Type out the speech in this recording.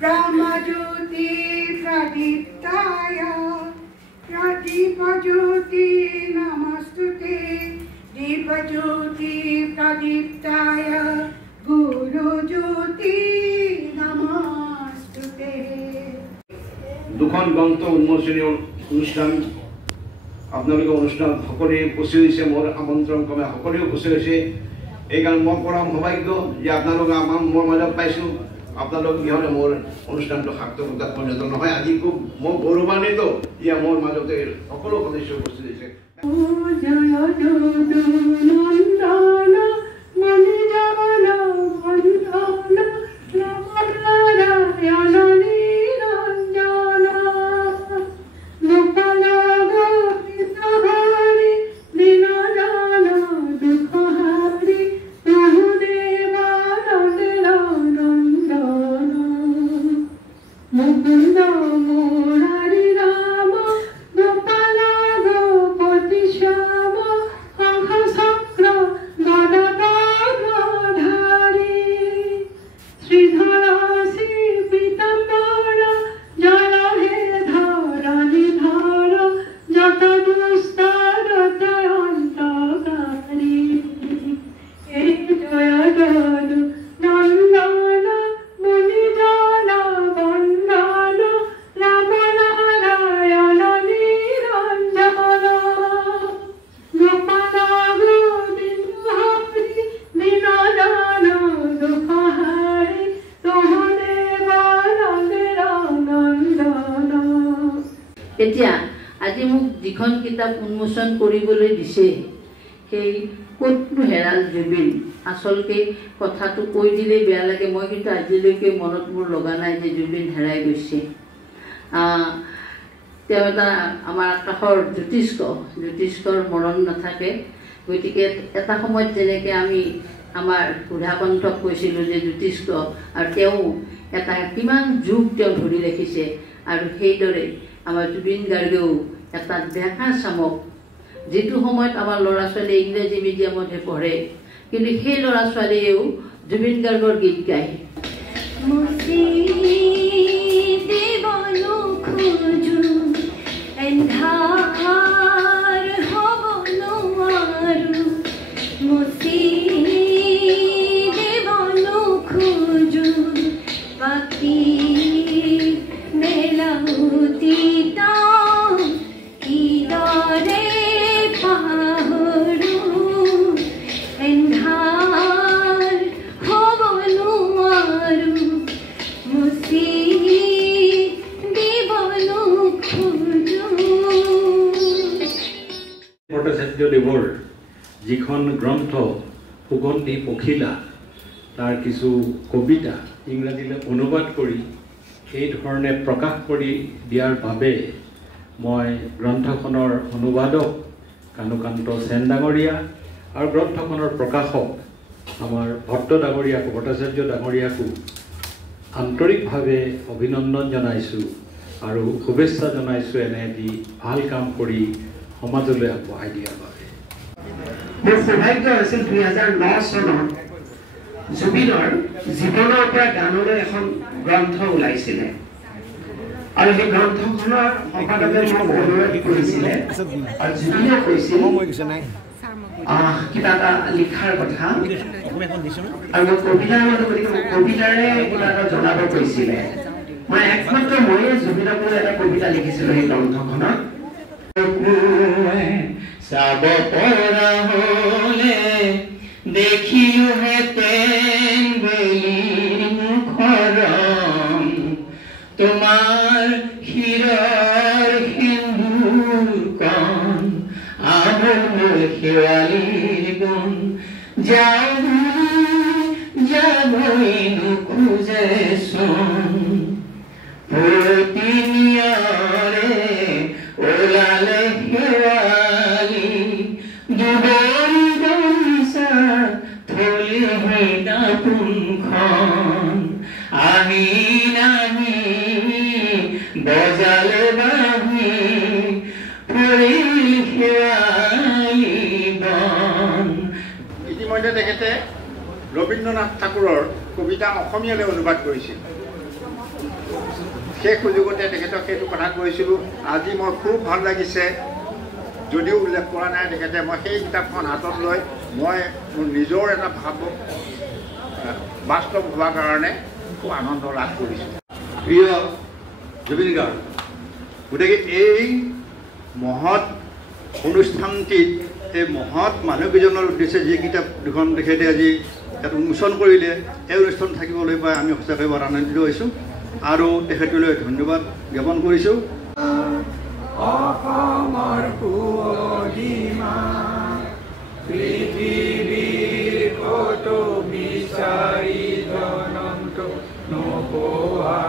ब्रह्मज्योति प्रदीप्ताय दीपज्योति नमस्तुते दीपज्योति प्रदीप्ताय गुरुज्योति नमस्तुते। দুখন গ্ৰন্থ উন্মোচনী অনুষ্ঠান আপোনালোকে অনুষ্ঠান সকলোৱে উপস্থিত হৈছে। মোৰ আমন্ত্ৰণ ক্ৰমে সকলোৱে উপস্থিত হৈছে। এইকাৰণে মই পৰম সৌভাগ্য যে আপোনালোক মোৰ মাজত পাইছোঁ। আপোনালোক ইহঁতে মোৰ অনুষ্ঠানটো সাৰ্থকতাত পৰিণত নহয়। আজি খুব মই গৌৰৱান্বিত যে মোৰ মাজতে সকলো সদস্য উপস্থিত হৈছে। এতিয়া আজি মোক যিখন কিতাপ উন্মোচন কৰিবলৈ দিছে সেই ক'তনো হেৰাল জুবিন। আচলতে কথাটো কৈ দিলেই বেয়া লাগে। মই কিন্তু আজিলৈকে মনত মোৰ লগা নাই যে জুবিন হেৰাই গৈছে। তেওঁ এটা আমাৰ আকাশৰ জ্যোতিষ্কৰ মৰণ নাথাকে। গতিকে এটা সময়ত যেনেকৈ আমি আমাৰ সুধাকণ্ঠক কৈছিলোঁ যে জ্যোতিষ্ক, আৰু তেওঁ এটা কিমান যুগ তেওঁ ধৰি ৰাখিছে। আৰু সেইদৰে আমাৰ জুবিন গাৰ্গেও এটা ডেকা চামক, যিটো সময়ত আমাৰ ল'ৰা ছোৱালীয়ে ইংৰাজী মিডিয়ামতহে পঢ়ে, কিন্তু সেই ল'ৰা ছোৱালীয়েও জুবিন গাৰ্গৰ গীত গায়। ভট্টাচাৰ্যদেৱৰ যিখন গ্ৰন্থ সুগন্ধি পখিলা, তাৰ কিছু কবিতা ইংৰাজীলৈ অনুবাদ কৰি এই ধৰণে প্ৰকাশ কৰি দিয়াৰ বাবে মই গ্ৰন্থখনৰ অনুবাদক কানুকান্ত সেন ডাঙৰীয়া আৰু গ্ৰন্থখনৰ প্ৰকাশক আমাৰ ভট্টাচাৰ্য ডাঙৰীয়াকো আন্তৰিকভাৱে অভিনন্দন জনাইছোঁ আৰু শুভেচ্ছা জনাইছোঁ এনে এটি ভাল কাম কৰি সমাজলৈ আগবঢ়াই দিয়াৰ বাবে। মোৰ সৌভাগ্য আছিল 2009 চনত জুবিনৰ জীৱনৰ পৰা গানলৈ এখন গ্ৰন্থ ওলাইছিলে, আৰু সেই গ্ৰন্থখনৰ সম্পাদকে মোক অনুৰোধ কৰিছিলে আৰু জুবিনে কৈছিল কিবা এটা লিখাৰ কথা, আৰু মই কবিতাৰ কবিতাৰে কিবা এটা জনাব কৈছিলে। মই একমাত্ৰ ময়ে জুবিনক এটা কবিতা লিখিছিলো সেই গ্ৰন্থখনত। চাব পৰা হলে দেখিও হেতেন বেলিৰ মুখৰম, তোমাৰ শিৰৰ সিন্দুৰ কণ আমৰ শেৱালিৰ গুণ, যাবই নোখোজেচোন প্ৰতিনিয়ৰে ওলালে শেৱালি, দুবৰি গৰিচা থলিহি দাপোনখন, আহি নাহি বজালে বাহি পৰিল শেৱালি বন। ইতিমধ্যে তেখেতে ৰবীন্দ্ৰনাথ ঠাকুৰৰ কবিতা অসমীয়ালৈ অনুবাদ কৰিছিল। সেই সুযোগতে তেখেতক সেইটো কথা কৈছিলোঁ। আজি মই খুব ভাল লাগিছে, যদিও উল্লেখ কৰা নাই তেখেতে, মই সেই কিতাপখন হাতত লৈ মই মোৰ নিজৰ এটা ভাৱ বাস্তৱ হোৱাৰ কাৰণে খুব আনন্দ লাভ কৰিছোঁ। প্ৰিয় জুবিন গাৰ্গ, গতিকে এই মহৎ অনুষ্ঠানটিত এই মহৎ মানুহকেইজনৰ উদ্দেশ্যে যি কিতাপ দুখন তেখেতে আজি ইয়াত উন্মোচন কৰিলে, এই অনুষ্ঠান থাকিবলৈ পাই আমি সঁচাকৈ বৰ আনন্দিত হৈছোঁ আৰু তেখেতলৈ ধন্যবাদ জ্ঞাপন কৰিছোঁ। অসমৰ সুৱলিমা পৃথিৱীৰ ক'তো বিচাৰি জনন্ত নোপোৱা